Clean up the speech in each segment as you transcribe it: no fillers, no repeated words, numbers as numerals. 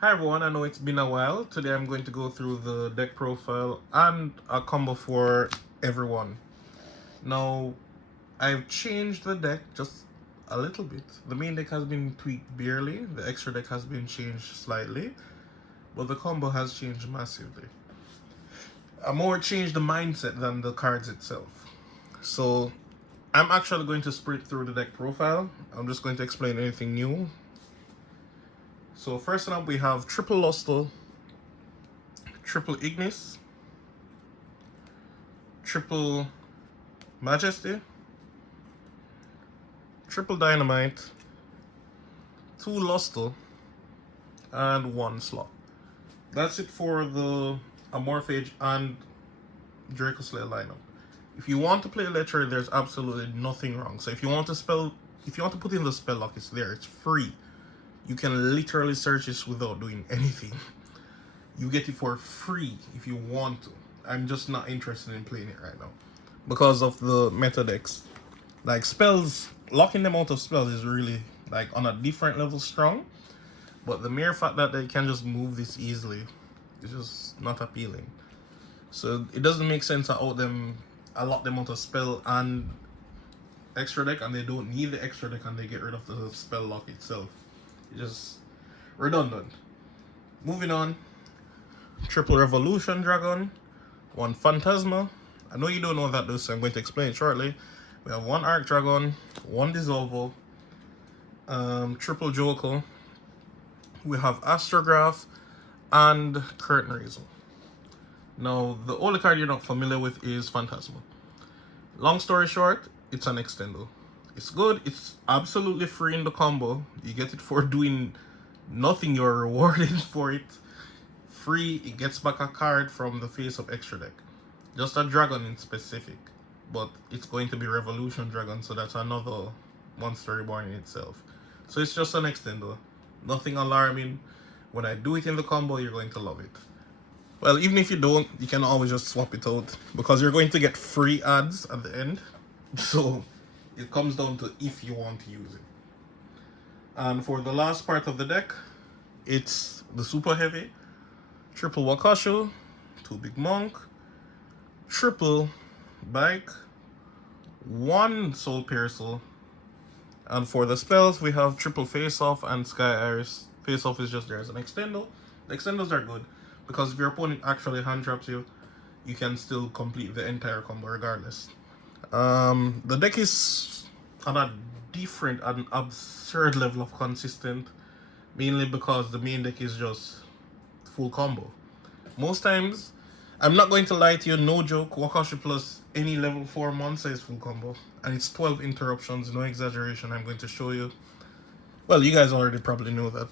Hi everyone, I know it's been a while. Today I'm going to go through the deck profile and a combo for everyone. Now, I've changed the deck just a little bit. The main deck has been tweaked barely, the extra deck has been changed slightly, but the combo has changed massively. I more changed the mindset than the cards itself. So, I'm actually going to sprint through the deck profile. I'm just going to explain anything new. So first up we have triple Luster, triple Ignis, triple Majesty, triple Dynamite, two Luster, and one slot. That's it for the Amorphage and Dracoslayer lineup. If you want to play Lecher, there's absolutely nothing wrong. So if you want to put in the spell lock, it's there. It's free. You can literally search this without doing anything. You get it for free if you want to. I'm just not interested in playing it right now because of the meta decks. Like spells, locking them out of spells is really like on a different level strong. But the mere fact that they can just move this easily is just not appealing. So it doesn't make sense to lock them out of spell and extra deck, and they don't need the extra deck and they get rid of the spell lock itself. It's just redundant. Moving on, triple Revolution Dragon, one Phantasma. I know you don't know what that does, so I'm going to explain it shortly. We have one Arc Dragon, one Dissolvo, triple Joker. We have Astrograph and Curtain Raiser. Now, the only card you're not familiar with is Phantasma. Long story short, it's an extendo. It's good, it's absolutely free in the combo. You get it for doing nothing, you're rewarded for it. Free, it gets back a card from the face of extra deck. Just a dragon in specific. But it's going to be Revolution Dragon, so that's another monster reborn in itself. So it's just an extendo. Nothing alarming. When I do it in the combo, you're going to love it. Well, even if you don't, you can always just swap it out, because you're going to get free ads at the end. So it comes down to if you want to use it. And for the last part of the deck, it's the Super Heavy, triple Wakashu, two Big Monk, triple Bike, one Soul Piercer, and for the spells we have triple Face Off and Sky Iris. Face Off is just there as an extendo. The extendos are good because if your opponent actually hand traps you, you can still complete the entire combo regardless. The deck is on a different and absurd level of consistent, mainly because the main deck is just full combo. Most times, I'm not going to lie to you, no joke, Wakashu plus any level 4 monster is full combo. And it's 12 interruptions, no exaggeration, I'm going to show you. Well, you guys already probably know that.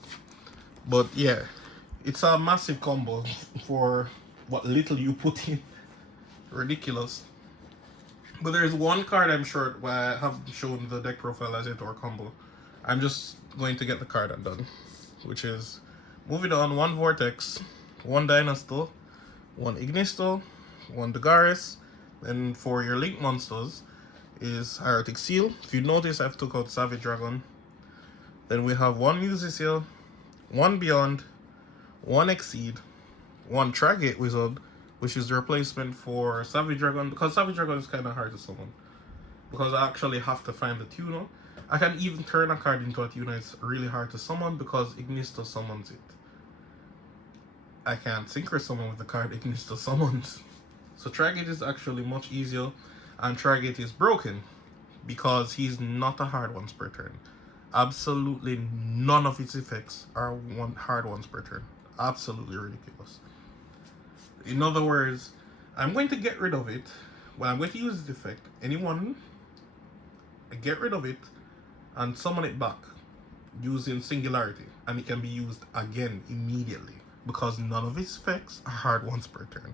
But yeah, it's a massive combo for what little you put in. Ridiculous. But there's one card I'm short where I have shown the deck profile as it or combo. I'm just going to get the card and done. Which is, moving on, one Vortex, one Dynastor, one Ignisto, one Dagaris. Then for your Link monsters is Hieratic Seal. If you notice, I've took out Savage Dragon. Then we have one Musicial, one Beyond, one Exceed, one Tragate Wizard, which is the replacement for Savage Dragon, because Savage Dragon is kind of hard to summon. Because I actually have to find the tuner. I can even turn a card into a tuner, it's really hard to summon because Ignisto summons it. I can't synchro summon with the card Ignisto summons. So Tragate is actually much easier, and Tragate is broken because he's not a hard once per turn. Absolutely none of its effects are hard ones per turn. Absolutely ridiculous. In other words, I'm going to get rid of it. When I'm going to use this effect, anyone, I get rid of it and summon it back using Singularity, and it can be used again immediately because none of its effects are hard ones per turn.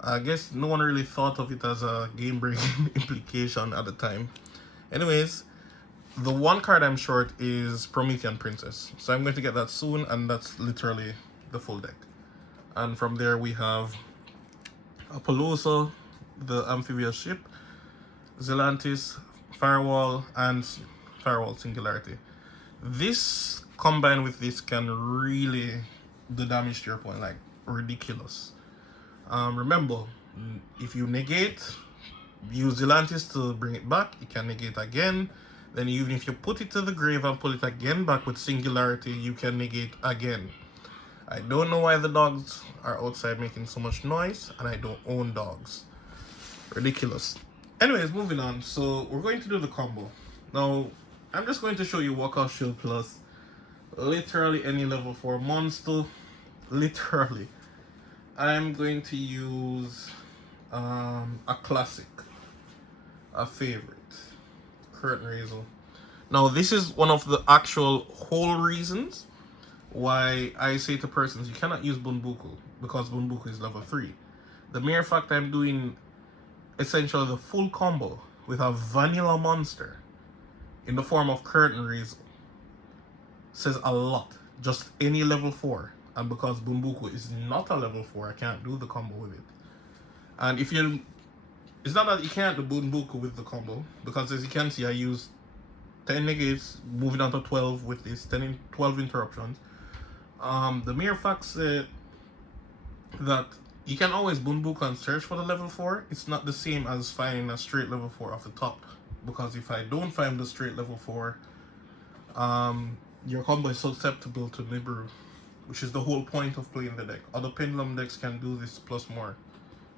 I guess no one really thought of it as a game-breaking implication at the time. Anyways, the one card I'm short is Promethean Princess. So I'm going to get that soon, and that's literally the full deck. And from there we have Apollosa, the amphibious ship, Zelantis, Firewall, and Firewall Singularity. This combined with this can really do damage to your opponent, like ridiculous. Remember, if you negate, use Delantis to bring it back. You can negate again. Then even if you put it to the grave and pull it again back with Singularity, you can negate again. I don't know why the dogs are outside making so much noise, and I don't own dogs. Ridiculous. Anyways, moving on. So we're going to do the combo. Now, I'm just going to show you Walkout Shield plus literally any level 4 monster. Literally. I'm going to use a classic, a favorite, Curtain Raiser. Now, this is one of the actual whole reasons why I say to persons, you cannot use Bunbuku, because Bunbuku is level 3. The mere fact I'm doing essentially the full combo with a vanilla monster in the form of Curtain Raiser says a lot. Just any level 4. And because Bunbuku is not a level 4, I can't do the combo with it. And if you... It's not that you can't do Bunbuku with the combo, because as you can see, I use 10 negates, moving on to 12 with this, 12 interruptions. The mere fact that you can always Bunbuku and search for the level 4, it's not the same as finding a straight level 4 off the top. Because if I don't find the straight level 4, your combo is susceptible to Nibiru, which is the whole point of playing the deck. Other Pendulum decks can do this plus more.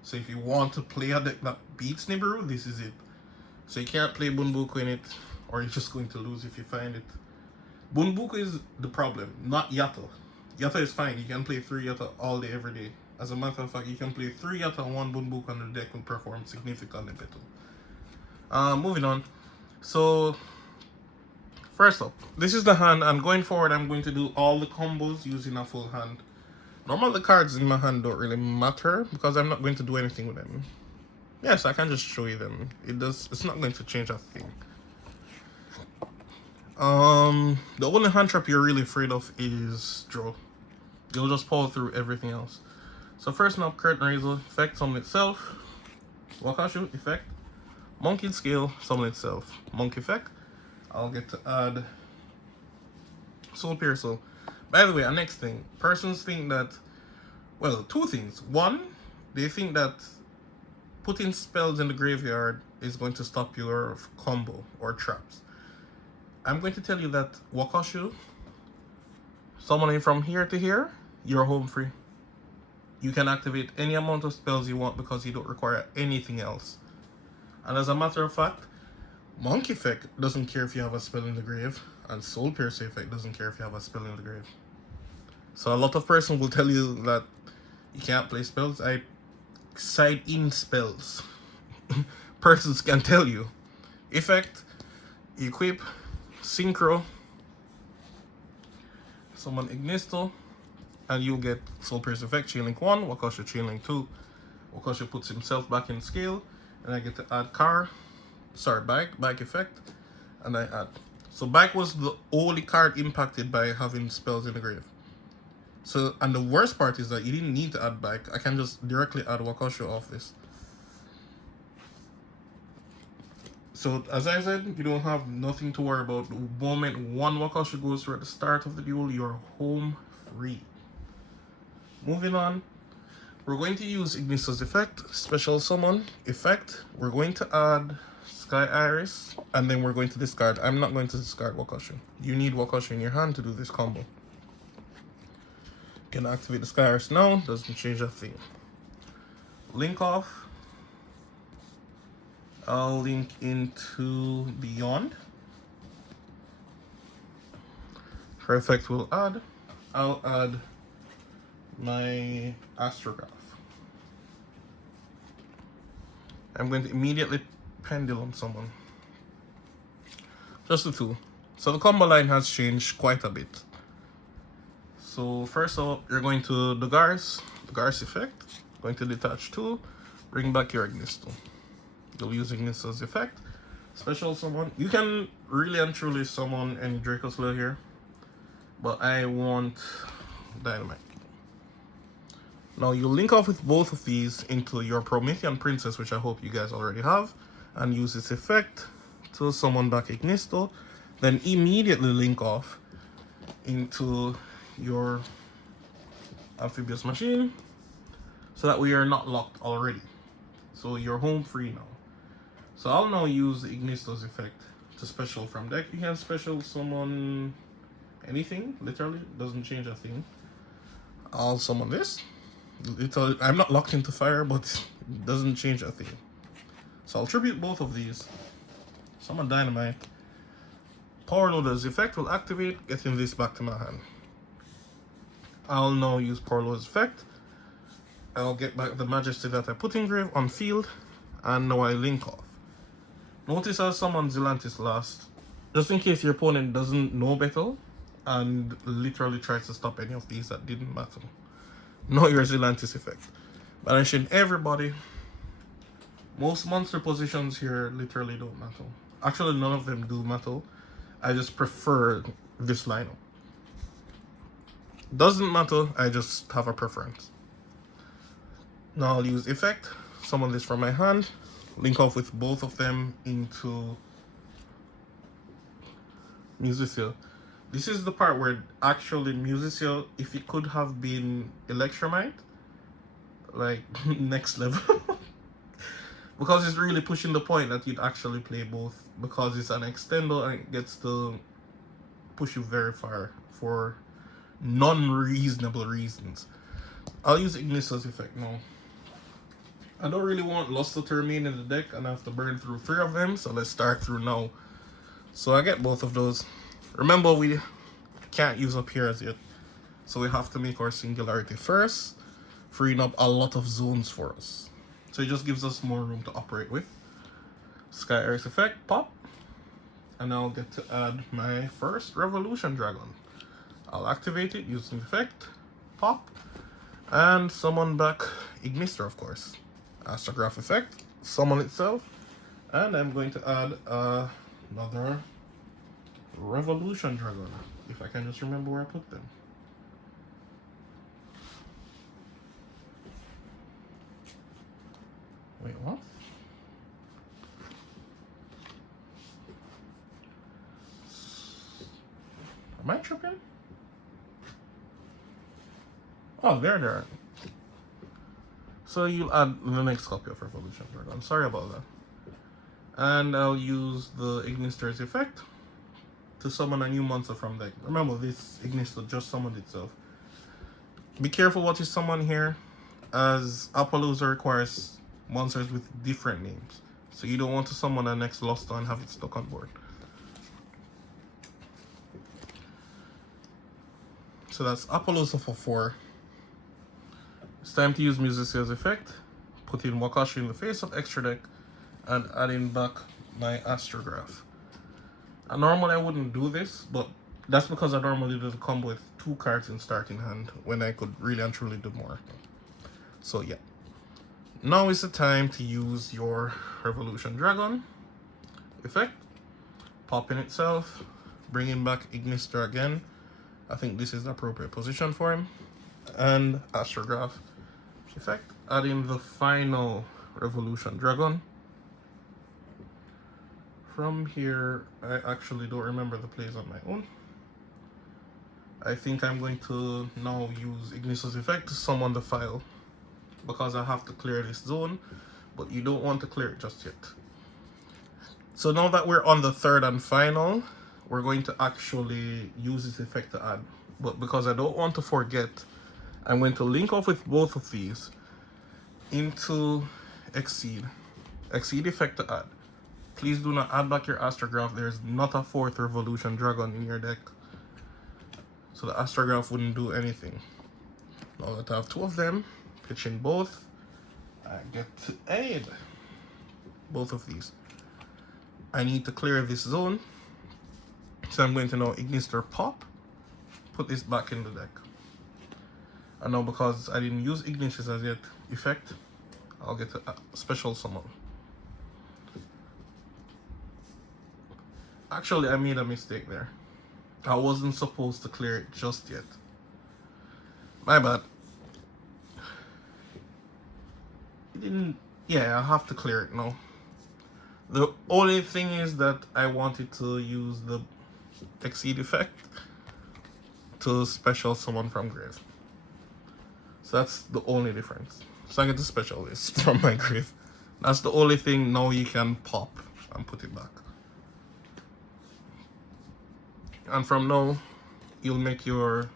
So if you want to play a deck that beats Nibiru, this is it. So you can't play Bunbuku in it, or you're just going to lose if you find it. Bunbuku is the problem, not Yato. Yato is fine, you can play 3 Yato all day, every day. As a matter of fact, you can play 3 Yato and 1 Bunbuku and the deck will perform significantly better. Moving on. So, first up, this is the hand, and going forward, I'm going to do all the combos using a full hand. Normally, the cards in my hand don't really matter because I'm not going to do anything with them. Yes, I can just show you them. It's not going to change a thing. The only hand trap you're really afraid of is draw. You'll just power through everything else. So first up, Curtain Raiser, effect, summon itself. Wakashu, effect. Monkey Scale, summon itself. Monkey effect. I'll get to add Soul Piercer. By the way, a next thing. Persons think that, well, 2 things. 1, they think that putting spells in the graveyard is going to stop your combo or traps. I'm going to tell you that Wakashu, summoning from here to here, you're home free. You can activate any amount of spells you want because you don't require anything else. And as a matter of fact, Monkey Effect doesn't care if you have a spell in the grave, and Soul Piercer Effect doesn't care if you have a spell in the grave. So a lot of persons will tell you that you can't play spells. I side in spells. Persons can tell you. Effect, equip, Synchro, summon Ignisto, and you'll get Soul Piercer Effect, Chain Link 1, Wakashu Chain Link 2. Wakashu puts himself back in scale, and I get to add Bike Effect, and I add. So Bike was the only card impacted by having spells in the grave. So, and the worst part is that you didn't need to add Bike. I can just directly add Wakashu off this. So, as I said, you don't have nothing to worry about. The moment one Wakashu goes through at the start of the duel, you're home free. Moving on, we're going to use Ignisto's effect, special summon, effect. We're going to add Sky Iris, and then we're going to discard. I'm not going to discard Wakashu. You need Wakashu in your hand to do this combo. Can activate the Sky Iris now, doesn't change a thing. Link off. I'll link into Beyond. For effect we'll add. I'll add my Astrograph. I'm going to immediately Pendulum summon. Just the 2. So the combo line has changed quite a bit. So first up, you're going to the Gar's effect. Going to detach 2, bring back your Ignisto. You'll use Ignisto's effect. Special summon. You can really and truly summon any Dracoslayer here, but I want Dynamite. Now you link off with both of these into your Promethean Princess, which I hope you guys already have, and use its effect to summon back Ignisto. Then immediately link off into your amphibious machine so that we are not locked already. So you're home free now. So I'll now use the Ignisto's effect to special from deck. You can special summon anything, literally, doesn't change a thing. I'll summon this. I'm not locked into fire, but it doesn't change a thing. So I'll tribute both of these. Summon Dynamite. Power Loader's effect will activate, getting this back to my hand. I'll now use Power Loader's effect. I'll get back the Majesty that I put in grave on field, and now I link off. Notice I summon Zelantis last, just in case your opponent doesn't know better and literally tries to stop any of these that didn't matter. Know your Zelantis effect. Banishing everybody. Most monster positions here literally don't matter. Actually, none of them do matter. I just prefer this lineup. Doesn't matter, I just have a preference. Now I'll use effect, summon this from my hand, link off with both of them into Musicio. This is the part where actually Musicio, if it could have been Electromite, like next level. Because it's really pushing the point that you'd actually play both, because it's an extender and it gets to push you very far for non-reasonable reasons. I'll use Ignisto's effect now. I don't really want Luster to remain in the deck and I have to burn through 3 of them, so let's start through now. So I get both of those. Remember, we can't use up here as yet, so we have to make our Singularity first, freeing up a lot of zones for us. So it just gives us more room to operate with. Sky Iris effect, pop. And I'll get to add my first Revolution Dragon. I'll activate it using effect, pop, and summon back Ignister, of course. Astrograph effect, summon itself, and I'm going to add another Revolution Dragon, if I can just remember where I put them. Wait, what? Am I tripping? Oh, there they are. So you'll add the next copy of Revolution Dragon. Sorry about that. And I'll use the Ignister's effect to summon a new monster from deck. Remember, this Ignister just summoned itself. Be careful what you summon here, as Appaloosa requires monsters with different names. So you don't want to summon a next Luster and have it stuck on board. So that's Appaloosa for 4. It's time to use Musicio's effect, put in Wakashi in the face of extra deck, and adding back my Astrograph. And normally I wouldn't do this, but that's because I normally do the combo with 2 cards in starting hand when I could really and truly do more. So yeah. Now is the time to use your Revolution Dragon effect, pop in itself, bringing back Ignister again. I think this is the appropriate position for him. And Astrograph effect, adding the final Revolution Dragon. From here, I actually don't remember the plays on my own. I think I'm going to now use Ignisto's effect to summon the file, because I have to clear this zone, but you don't want to clear it just yet. So now that we're on the 3rd and final, we're going to actually use this effect to add. But because I don't want to forget, I'm going to link off with both of these into Exceed. Exceed effect to add. Please do not add back your Astrograph. There's not a 4th Revolution Dragon in your deck, so the Astrograph wouldn't do anything. Now that I have 2 of them, pitching both, I get to aid both of these. I need to clear this zone, so I'm going to now Ignister pop, put this back in the deck. And now because I didn't use Ignitus as yet effect, I'll get a special summon. Actually, I made a mistake there. I wasn't supposed to clear it just yet. My bad. It didn't. Yeah, I have to clear it now. The only thing is that I wanted to use the Exceed effect to special summon from grave. So that's the only difference. So I get to special this from my grave. That's the only thing now you can pop and put it back. And from now, you'll make your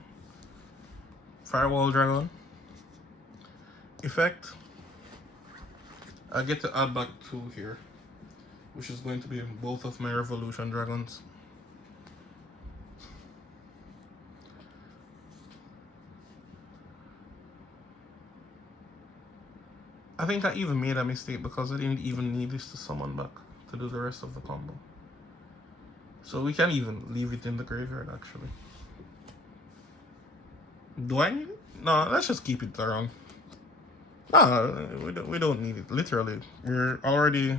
Firewall Dragon effect. I get to add back 2 here, which is going to be both of my Revolution Dragons. I think I even made a mistake because I didn't even need this to summon back to do the rest of the combo. So we can even leave it in the graveyard actually. Do I need it? No, let's just keep it around. No, we don't need it. Literally, we already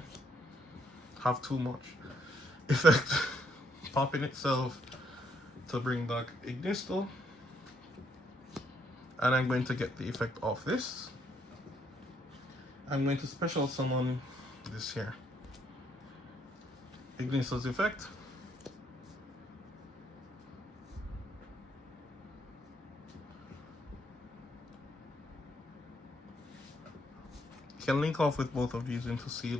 have too much. Effect popping itself to bring back Ignisto. And I'm going to get the effect off this. I'm going to special summon this here. Ignisto's effect. Can link off with both of these into seal.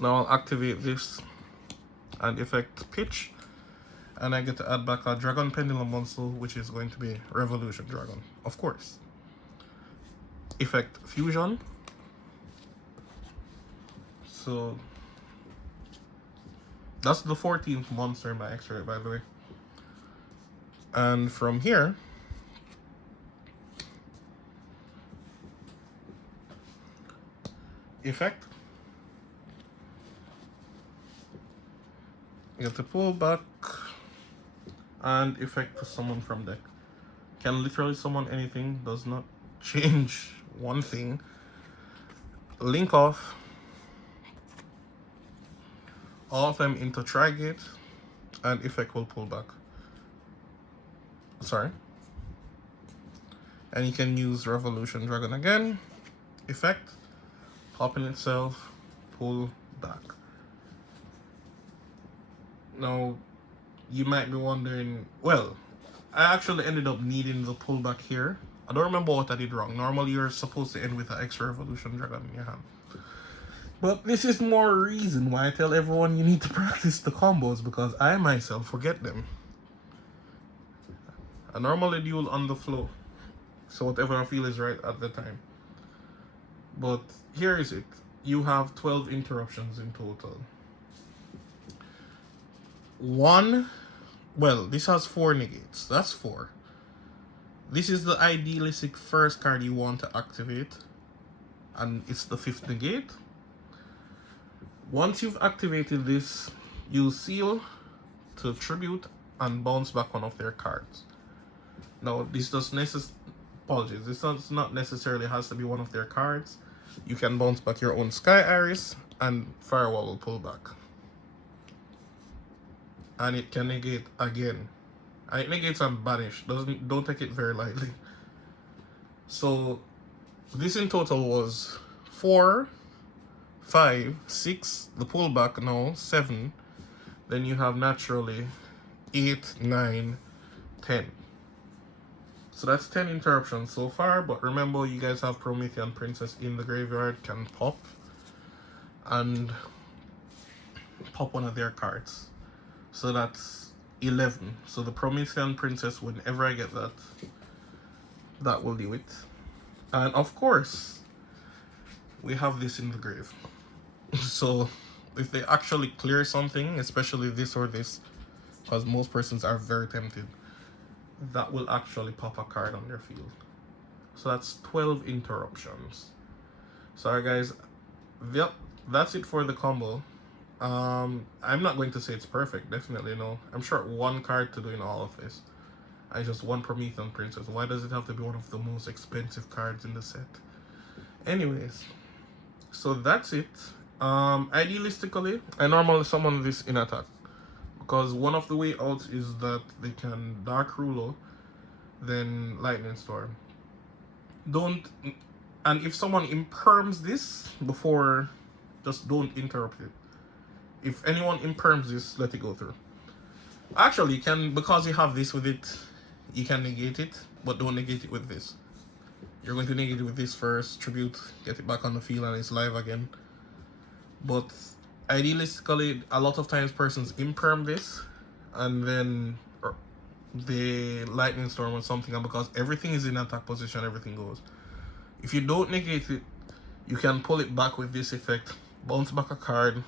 Now I'll activate this and effect pitch, and I get to add back a Dragon Pendulum Monster, which is going to be Revolution Dragon, of course. Effect fusion. So that's the 14th monster in my X-ray, by the way. And from here, effect. You have to pull back and effect to summon from deck. Can literally summon anything, does not change one thing. Link off all of them into Trigate, and effect will pull back. Sorry. And you can use Revolution Dragon again. Effect, popping itself, pull back. Now, you might be wondering, well, I actually ended up needing the pullback here. I don't remember what I did wrong. Normally, you're supposed to end with an extra Revolution Dragon in your hand. But this is more reason why I tell everyone you need to practice the combos, because I myself forget them. I normally duel on the flow, so whatever I feel is right at the time. But here is it. You have 12 interruptions in total. Well, this has 4 negates. That's 4. This is the idealistic first card you want to activate, and it's the 5th negate. Once you've activated this, you seal to tribute and bounce back one of their cards. Now, this does this does not necessarily has to be one of their cards. You can bounce back your own Sky Iris, and Firewall will pull back. And it can negate again. And it negates and banish. Don't take it very lightly. So this in total was 4, 5, 6, the pullback now 7. Then you have naturally 8, 9, 10. So that's 10 interruptions so far, but remember you guys have Promethean Princess in the graveyard, can pop and pop one of their cards. So that's 11. So the Promethean Princess, whenever I get that, that will do it. And of course, we have this in the grave. So if they actually clear something, especially this or this, because most persons are very tempted, that will actually pop a card on their field. So that's 12 interruptions. Sorry guys, yep, that's it for the combo. I'm not going to say it's perfect, definitely no. I'm short 1 card to doing all of this. I just one Promethean Princess. Why does it have to be one of the most expensive cards in the set? Anyways, so that's it. Idealistically, I normally summon this in attack, because one of the way out is that they can Dark Ruler, then Lightning Storm. And if someone imperms this before, just don't interrupt it. If anyone imperms this, let it go through. Actually, you can, because you have this with it, you can negate it, but don't negate it with this. You're going to negate it with this first, tribute, get it back on the field, and it's live again. But idealistically, a lot of times persons imperm this, and then they lightning storm or something, and because everything is in attack position, everything goes. If you don't negate it, you can pull it back with this effect, bounce back a card.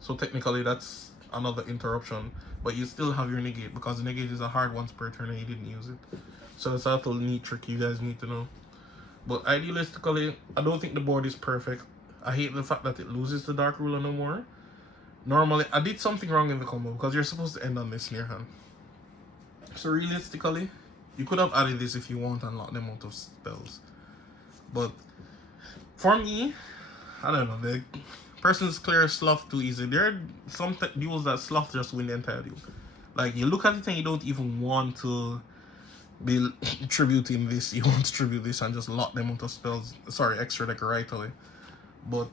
So technically that's another interruption, but you still have your negate, because the negate is a hard once per turn and you didn't use it. So that's a little neat trick you guys need to know. But idealistically, I don't think the board is perfect. I hate the fact that it loses the Dark Ruler no more. Normally, I did something wrong in the combo, because you're supposed to end on this in your hand. So realistically, you could have added this if you want and lock them out of spells. But for me, I don't know, the person's clear sloth too easy. There are some duels that sloth just win the entire duel. Like, you look at it and you don't even want to be tributing this. You want to tribute this and just lock them out of spells. Sorry, extra deck right away. But,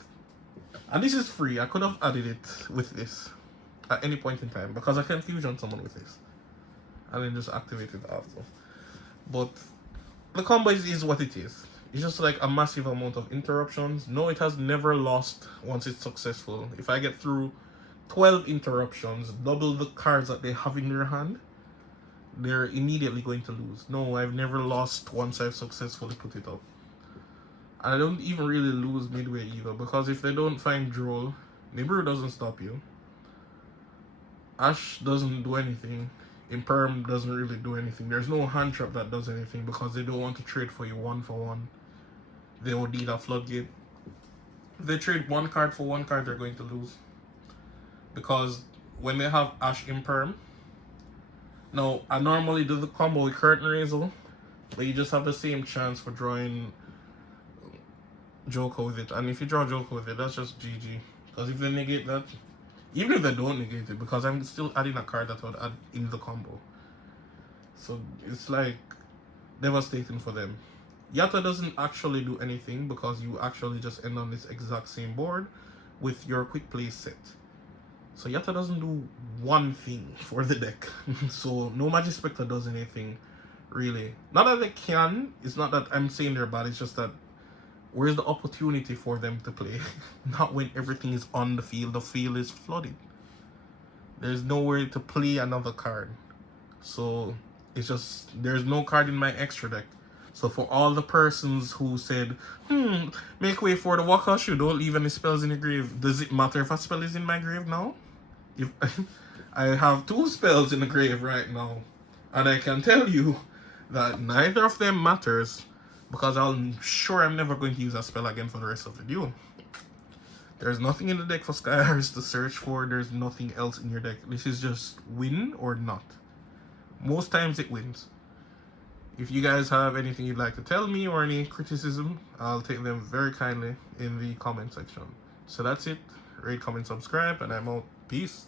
and this is free. I could have added it with this at any point in time, because I can fusion someone with this and then just activate it after. But the combo is what it is. It's just like a massive amount of interruptions. No, it has never lost once it's successful. If I get through 12 interruptions, double the cards that they have in their hand, they're immediately going to lose. No, I've never lost once I've successfully put it up. And I don't even really lose midway either, because if they don't find Droll, Nibiru doesn't stop you. Ash doesn't do anything. Imperm doesn't really do anything. There's no hand trap that does anything, because they don't want to trade for you 1-for-1. They will need a floodgate. If they trade one card for one card, they're going to lose. Because when they have Ash Imperm, now I normally do the combo with Curtain Razel, but you just have the same chance for drawing Joker with it. And if you draw Joker with it, that's just GG. Because if they negate that, even if they don't negate it, because I'm still adding a card that I would add in the combo. So it's like devastating for them. Yatta doesn't actually do anything, because you actually just end on this exact same board with your quick play set. So Yatta doesn't do one thing for the deck. So no Magic Spectre does anything, really. Not that they can, it's not that I'm saying they're bad, it's just that where's the opportunity for them to play? Not when everything is on the field is flooded. There's nowhere to play another card. So it's just, there's no card in my extra deck. So for all the persons who said, make way for the Wakashi, don't leave any spells in the grave. Does it matter if a spell is in my grave now? If I have 2 spells in the grave right now, and I can tell you that neither of them matters, because I'm sure I'm never going to use a spell again for the rest of the duel. There's nothing in the deck for Skyhurst to search for. There's nothing else in your deck. This is just win or not. Most times it wins. If you guys have anything you'd like to tell me or any criticism, I'll take them very kindly in the comment section. So that's it. Rate, comment, subscribe, and I'm out. Peace.